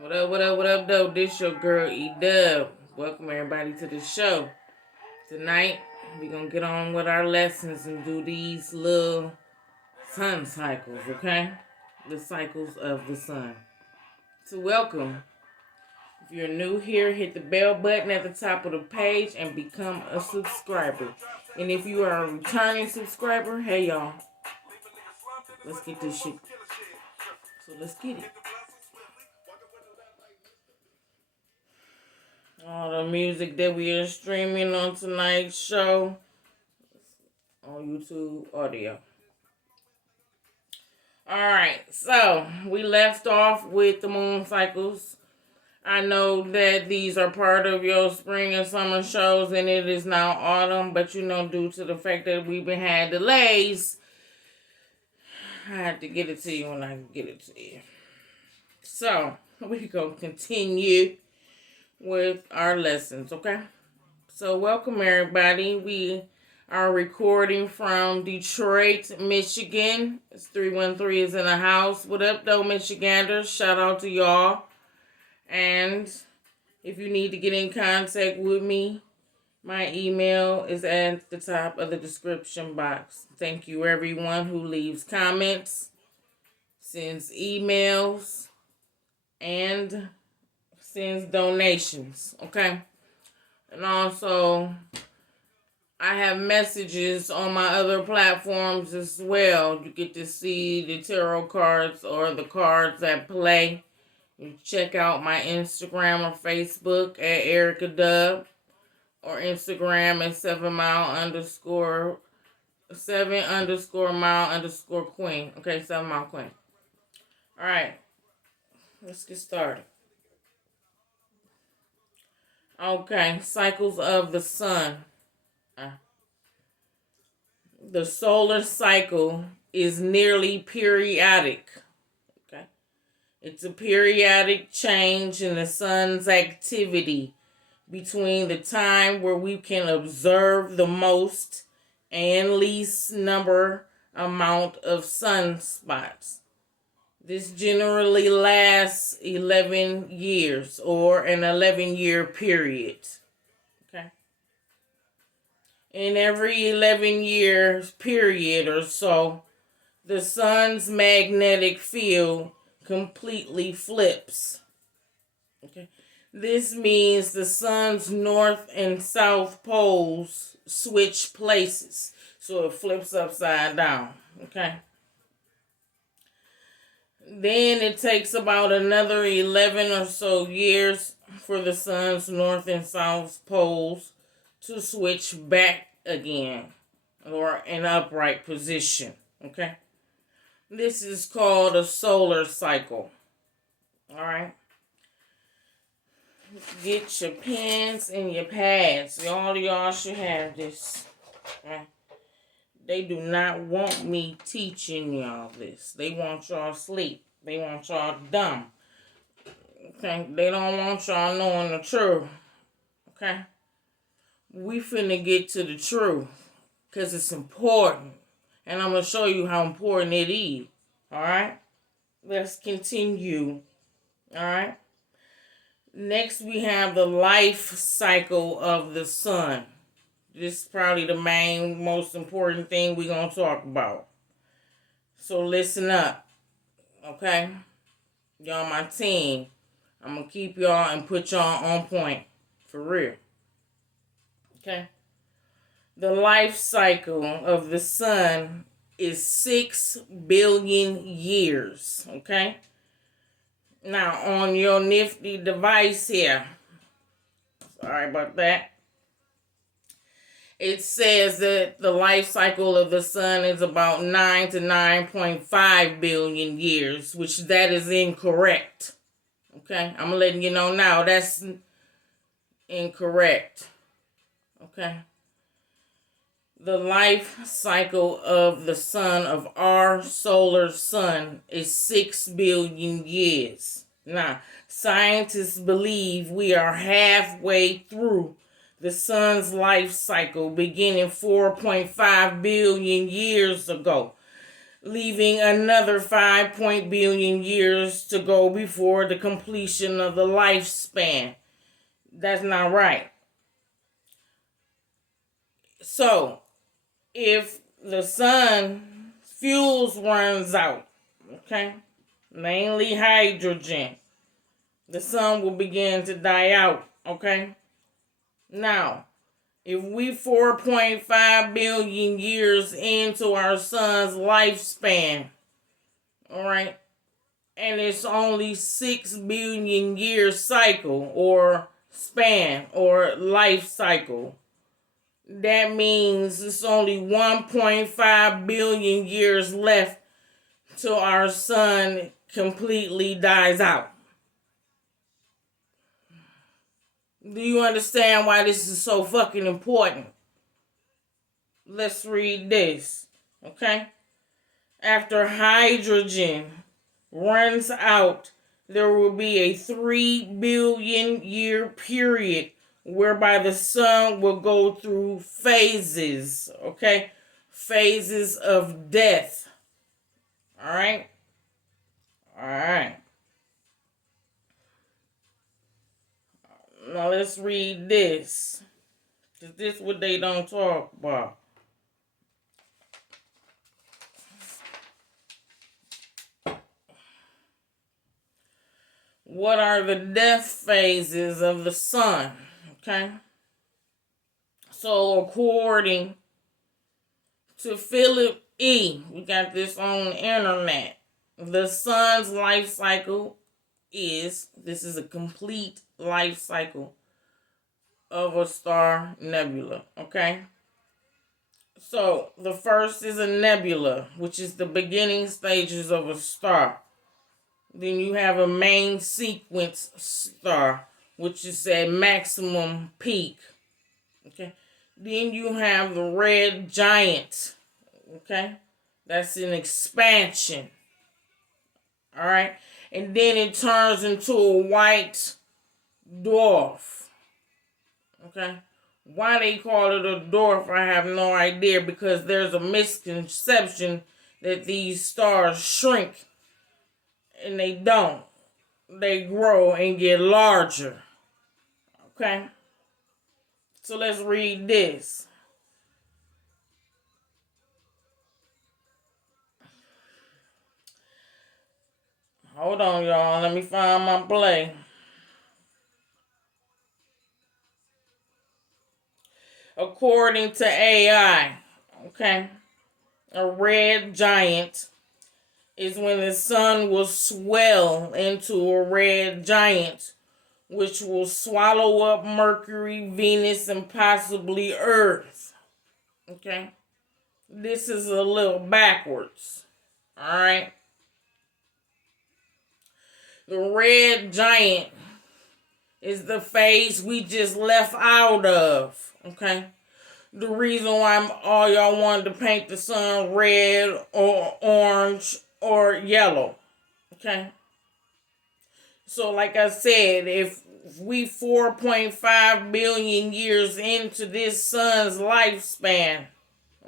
What up, though? This your girl, Dubb. Welcome, everybody, to the show. Tonight, we're going to get on with our lessons and do these little sun cycles, okay? The cycles of the sun. So, welcome. If you're new here, hit the bell button at the top of the page and become a subscriber. And if you are a returning subscriber, hey, y'all. Let's get this shit. So, let's get it. All the music that we are streaming on tonight's show on YouTube audio. Alright, so we left off with the moon cycles. I know that these are part of your spring and summer shows and it is now autumn, but due to the fact that we've been had delays, I had to get it to you when I can get it to you. So, we're going to continue with our lessons, okay? So welcome everybody. We are recording from Detroit, Michigan. It's 313 is in the house. What up though, Michiganders? Shout out to y'all. And if you need to get in contact with me, my email is at the top of the description box. Thank you everyone who leaves comments, sends emails, and sends donations, okay? And also, I have messages on my other platforms as well. You get to see the tarot cards or the cards at play. You check out my Instagram or Facebook at Erica Dubb, or Instagram at 7_mile_queen. Okay, 7 mile queen. Alright, let's get started. Okay, cycles of the sun. The solar cycle is nearly periodic. Okay, it's a periodic change in the sun's activity between the time where we can observe the most and least amount of sunspots. This generally lasts 11 years or an 11-year period. Okay. In every 11-year period or so, the sun's magnetic field completely flips. Okay. This means the sun's north and south poles switch places. So it flips upside down. Okay. Then it takes about another 11 or so years for the sun's north and south poles to switch back again, or an upright position. Okay? This is called a solar cycle. Alright? Get your pens and your pads. All of y'all should have this. Okay? They do not want me teaching y'all this. They want y'all asleep. They want y'all dumb. Okay? They don't want y'all knowing the truth. Okay? We finna get to the truth. Because it's important. And I'm going to show you how important it is. Alright? Let's continue. Alright? Next we have the life cycle of the sun. This is probably the most important thing we're going to talk about. So listen up, okay? Y'all my team. I'm going to keep y'all and put y'all on point. For real. Okay? The life cycle of the sun is 6 billion years, okay? Now, on your nifty device here, sorry about that, it says that the life cycle of the sun is about 9 to 9.5 billion years, which that is incorrect. Okay? I'm letting you know now that's incorrect. Okay? The life cycle of the sun, of our solar sun, is 6 billion years. Now, scientists believe we are halfway through the sun's life cycle beginning 4.5 billion years ago. leaving another 5 billion years to go before the completion of the lifespan. That's not right. So, if the sun fuels runs out, okay, mainly hydrogen, the sun will begin to die out, okay? Now, if we 4.5 billion years into our sun's lifespan, all right, and it's only 6 billion year cycle or span or life cycle, that means it's only 1.5 billion years left till our sun completely dies out. Do you understand why this is so fucking important? Let's read this, okay? After hydrogen runs out, there will be a 3 billion year period whereby the sun will go through phases, okay? Phases of death. All right? All right. Now let's read this. Because this is what they don't talk about. What are the death phases of the sun? Okay? So according to Philip E., we got this on the internet, the sun's life cycle this is a complete life cycle of a star nebula, okay? So the first is a nebula, which is the beginning stages of a star. Then you have a main sequence star, which is at maximum peak, okay? Then you have the red giant, okay? That's an expansion, all right? And then it turns into a white dwarf, okay? Why they call it a dwarf, I have no idea, because there's a misconception that these stars shrink, and they don't. They grow and get larger, okay? So let's read this. Hold on, y'all. Let me find my play. According to AI, okay, a red giant is when the sun will swell into a red giant, which will swallow up Mercury, Venus, and possibly Earth. Okay? This is a little backwards. Alright? The red giant is the phase we just left out of. Okay? The reason why all y'all wanted to paint the sun red or orange or yellow. Okay? So like I said, if we 4.5 billion years into this sun's lifespan,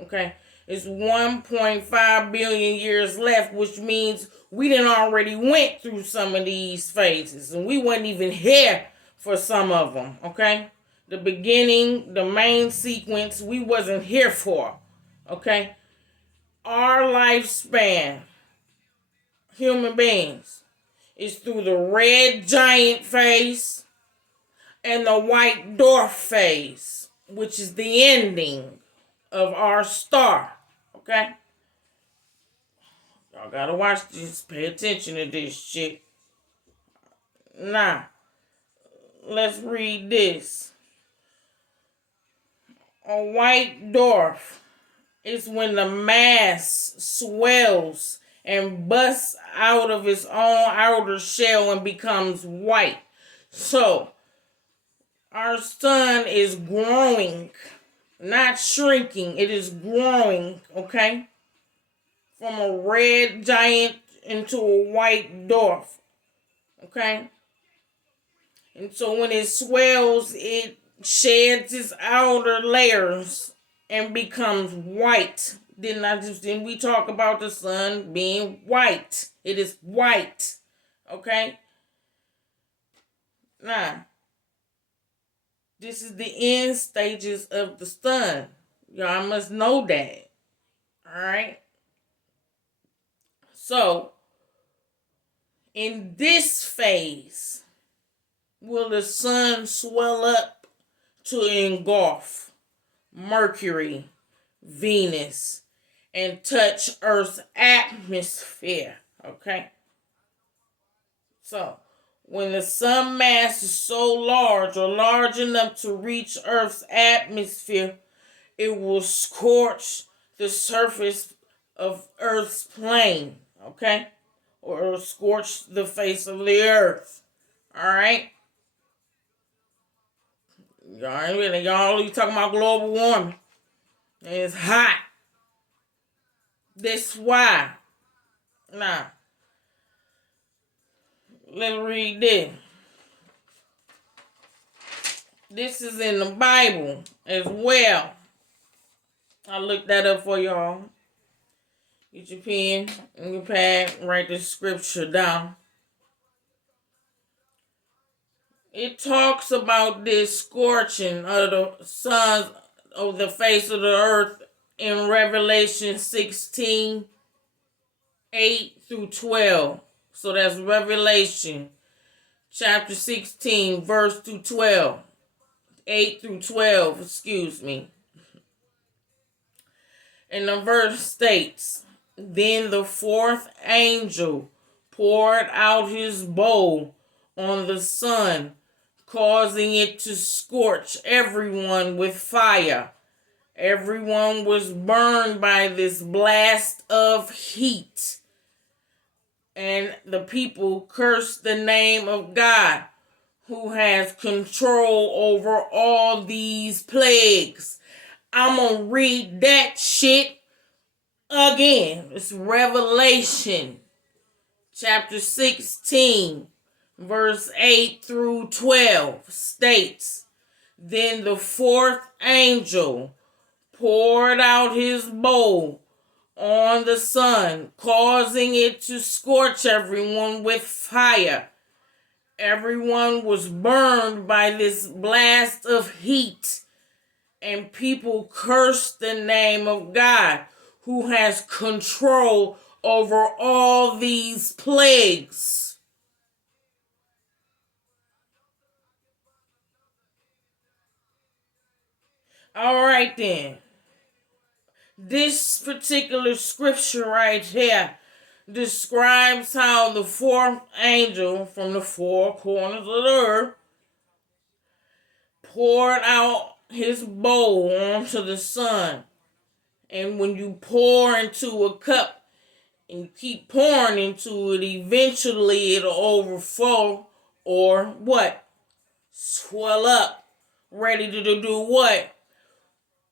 okay, it's 1.5 billion years left, which means we done already went through some of these phases, and we wasn't even here for some of them, okay? The beginning, the main sequence, we wasn't here for, okay? Our lifespan, human beings, is through the red giant phase and the white dwarf phase, which is the ending of our star. Okay? Y'all gotta watch this. Pay attention to this shit. Now, let's read this. A white dwarf is when the mass swells and busts out of its own outer shell and becomes white. So, our sun is growing, not shrinking. It is growing, okay? From a red giant into a white dwarf, okay? And so when it swells, it sheds its outer layers and becomes white, Didn't we talk about the sun being white? It is white. Okay? Now, this is the end stages of the sun. Y'all must know that. Alright? So, in this phase, will the sun swell up to engulf Mercury, Venus, and touch Earth's atmosphere? Okay? So, when the sun mass is so large or large enough to reach Earth's atmosphere, it will scorch the surface of Earth's plane, okay? Or it'll scorch the face of the Earth, all right? Y'all talking about global warming. It's hot. That's why. Now, let's read this. This is in the Bible as well. I looked that up for y'all. Get your pen and your pad, write the scripture down. It talks about this scorching of the sons of the face of the earth in Revelation 16, 8 through 12. So that's Revelation chapter 16, verse through 12. 8 through 12, excuse me. And the verse states, "Then the fourth angel poured out his bowl on the sun, causing it to scorch everyone with fire. Everyone was burned by this blast of heat. And the people cursed the name of God, who has control over all these plagues." I'm going to read that shit again. It's Revelation chapter 16, verse 8 through 12 states, "Then the fourth angel poured out his bowl on the sun, causing it to scorch everyone with fire. Everyone was burned by this blast of heat, and people cursed the name of God, who has control over all these plagues." All right then. This particular scripture right here describes how the fourth angel from the four corners of the earth poured out his bowl onto the sun. And when you pour into a cup and you keep pouring into it, eventually it'll overflow or what? Swell up. Ready to do what?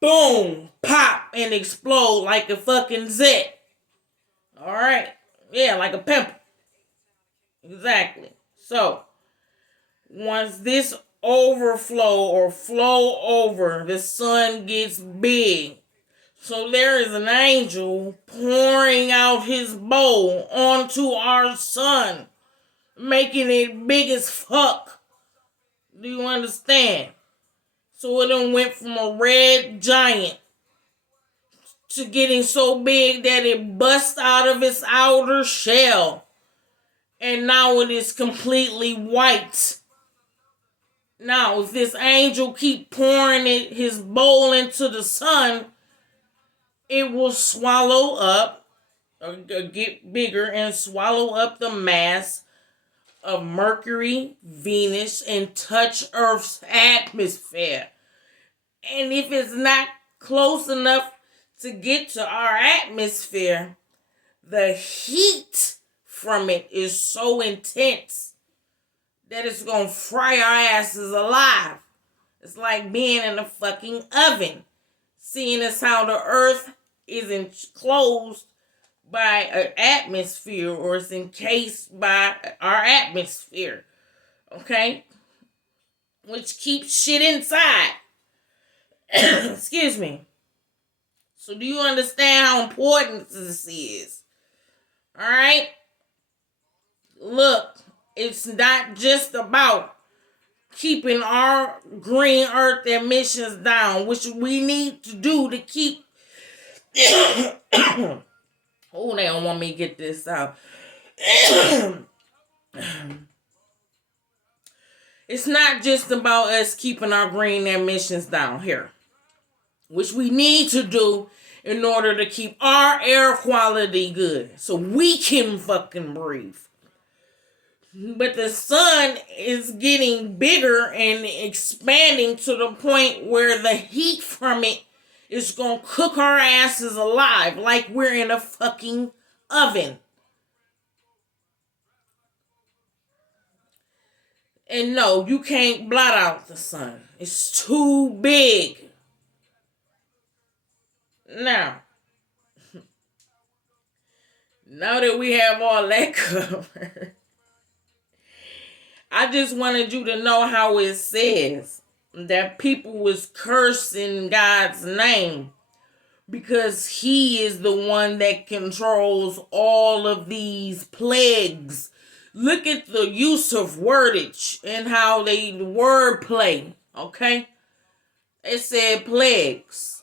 Boom! Pop and explode like a fucking zit. Alright? Yeah, like a pimple. Exactly. So, once this overflow or flow over, the sun gets big. So there is an angel pouring out his bowl onto our sun, making it big as fuck. Do you understand? So it done went from a red giant to getting so big that it bust out of its outer shell. And now it is completely white. Now, if this angel keep pouring his bowl into the sun, it will swallow up, or get bigger and swallow up the mass of Mercury, Venus, and touch Earth's atmosphere. And if it's not close enough to get to our atmosphere, the heat from it is so intense that it's gonna fry our asses alive. It's like being in a fucking oven. Seeing as how the earth is enclosed by an atmosphere, or it's encased by our atmosphere. Okay? Which keeps shit inside. Excuse me. So do you understand how important this is? Alright? Look, it's not just about keeping our green earth emissions down, which we need to do to keep. Oh, they don't want me to get this out. It's not just about us keeping our green emissions down here, which we need to do in order to keep our air quality good so we can fucking breathe. But the sun is getting bigger and expanding to the point where the heat from it is gonna cook our asses alive like we're in a fucking oven. And no, you can't blot out the sun. It's too big. Now that we have all that covered, I just wanted you to know how it says that people was cursing God's name because he is the one that controls all of these plagues. Look at the use of wordage and how they word play, okay? It said plagues.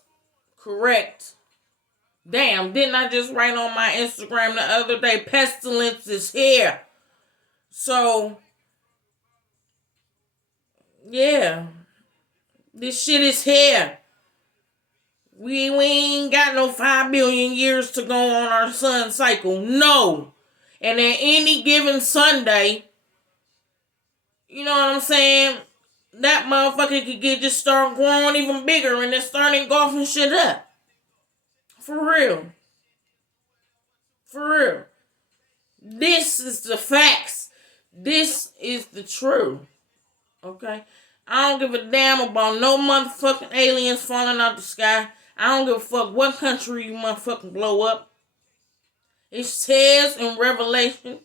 Correct. Damn, didn't I just write on my Instagram the other day, pestilence is here. So, yeah, this shit is here. We ain't got no 5 billion years to go on our sun cycle. No. And at any given Sunday, you know what I'm saying? That motherfucker could just start growing even bigger and then start engulfing shit up. For real. For real. This is the facts. This is the truth. Okay? I don't give a damn about no motherfucking aliens falling out the sky. I don't give a fuck what country you motherfucking blow up. It says in Revelation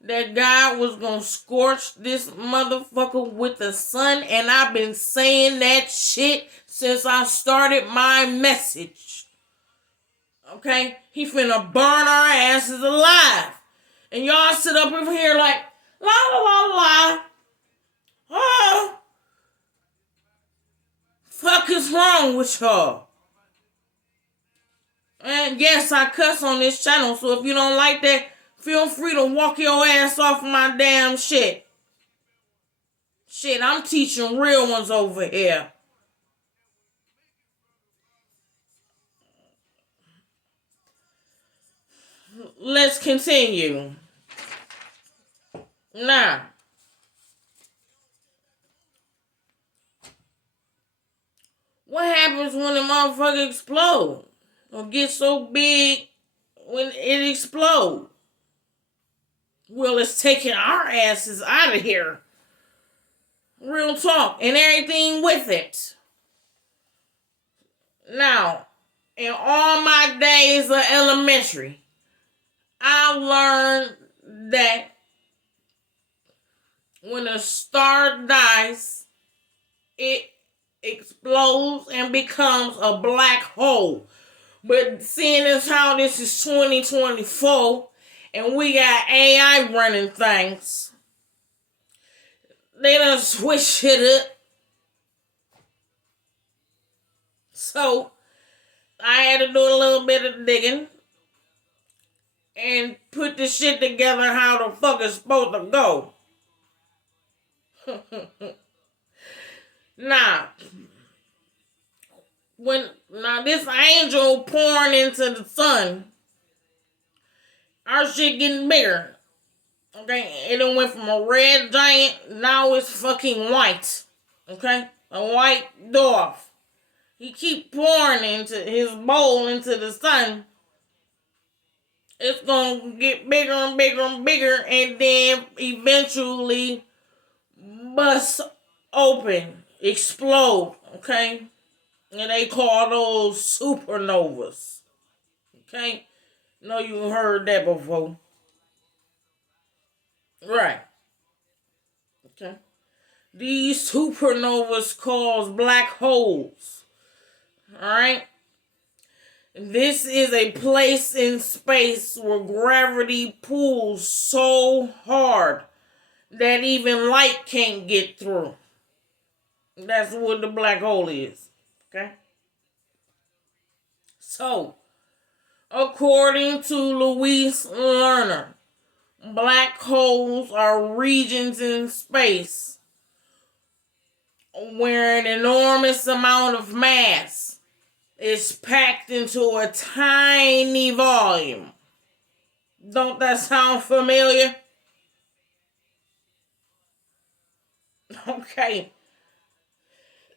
that God was gonna scorch this motherfucker with the sun, and I've been saying that shit since I started my message. Okay? He finna burn our asses alive. And y'all sit up over here like, la la la la. Oh, fuck is wrong with y'all? And yes, I cuss on this channel, so if you don't like that, feel free to walk your ass off my damn shit. Shit, I'm teaching real ones over here. Let's continue. Now, what happens when the motherfucker explode? Or get so big when it explodes? Well, it's taking our asses out of here. Real talk. And everything with it. Now, in all my days of elementary, I learned that when a star dies, it explodes and becomes a black hole. But seeing as how this is 2024 and we got AI running things, they done switch shit up. So I had to do a little bit of digging and put the shit together how the fuck it's supposed to go. Now this angel pouring into the sun, our shit getting bigger. Okay, it done went from a red giant, now it's fucking white. Okay, a white dwarf. He keep pouring into his bowl into the sun. It's gonna get bigger and bigger and bigger, and then eventually bust open, explode. Okay, and they call those supernovas. Okay, know you heard that before, right? Okay, these supernovas cause black holes. All right. This is a place in space where gravity pulls so hard that even light can't get through. That's what the black hole is. Okay? So, according to Louise Lerner, black holes are regions in space where an enormous amount of mass is packed into a tiny volume. Don't that sound familiar? Okay.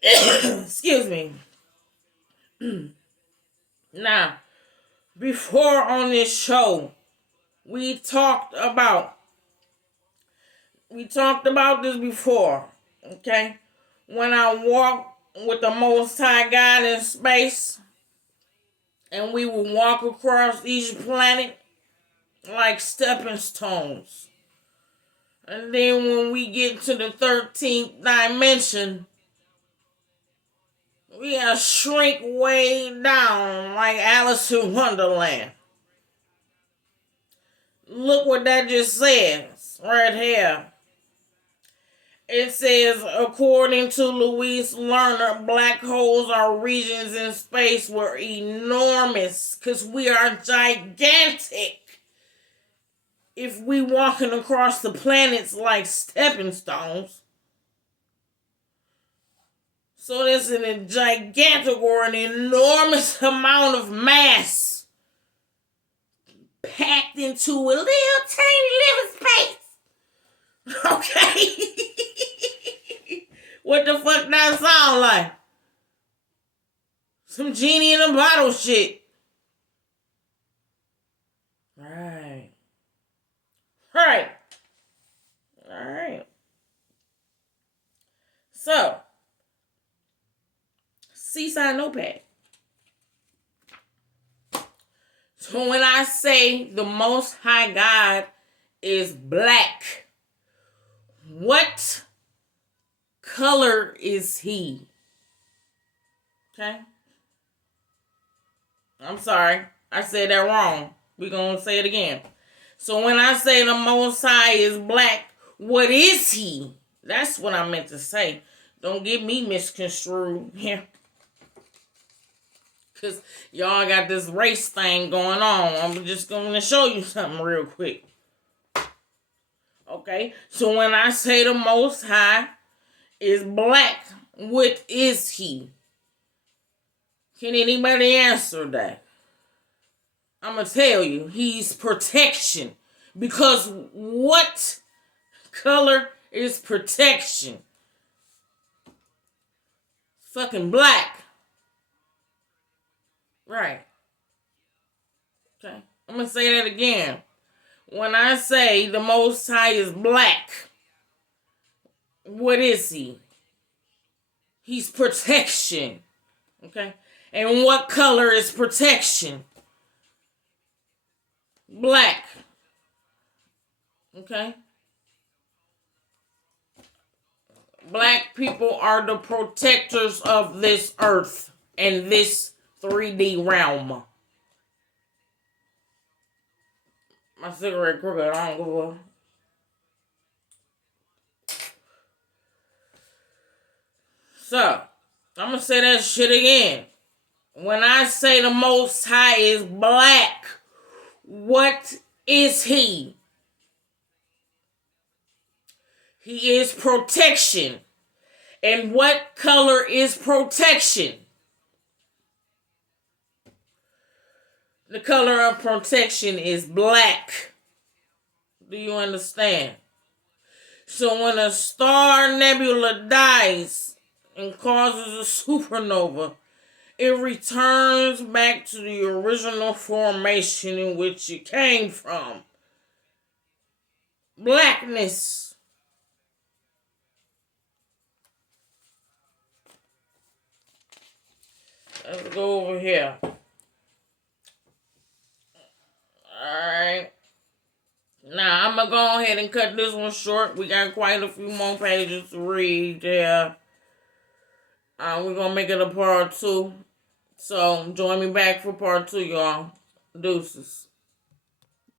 Excuse me. Now, before on this show, we talked about this before, okay? When I walk with the Most High God in space, and we will walk across each planet like stepping stones. And then when we get to the 13th dimension, we gotta shrink way down like Alice in Wonderland. Look what that just says right here. It says, according to Louise Lerner, black holes are regions in space where enormous, because we are gigantic. If we walking across the planets like stepping stones, so there's a gigantic or an enormous amount of mass packed into a little tiny little space. Okay? What the fuck that sound like? Some genie in a bottle shit. Right. Alright. So, Seaside Notepad. So when I say the Most High God is black, what color is he? Okay? I'm sorry. I said that wrong. We're going to say it again. So when I say the Most High is black, what is he? That's what I meant to say. Don't get me misconstrued here. Because y'all got this race thing going on. I'm just going to show you something real quick. Okay? So when I say the Most High is black, what is he? Can anybody answer that? I'm going to tell you. He's protection. Because what color is protection? Fucking black. Right. Okay. I'm going to say that again. When I say the Most High is black, what is he? He's protection. Okay. And what color is protection? Black. Okay. Black people are the protectors of this earth and this 3D realm. My cigarette crooked. I don't go. So, I'm going to say that shit again. When I say the Most High is black, what is he? He is protection. And what color is protection? The color of protection is black. Do you understand? So when a star nebula dies and causes a supernova, it returns back to the original formation in which it came from. Blackness. Let's go over here. Alright. Now, I'm going to go ahead and cut this one short. We got quite a few more pages to read there. We're going to make it a part 2. So join me back for part 2, y'all. Deuces.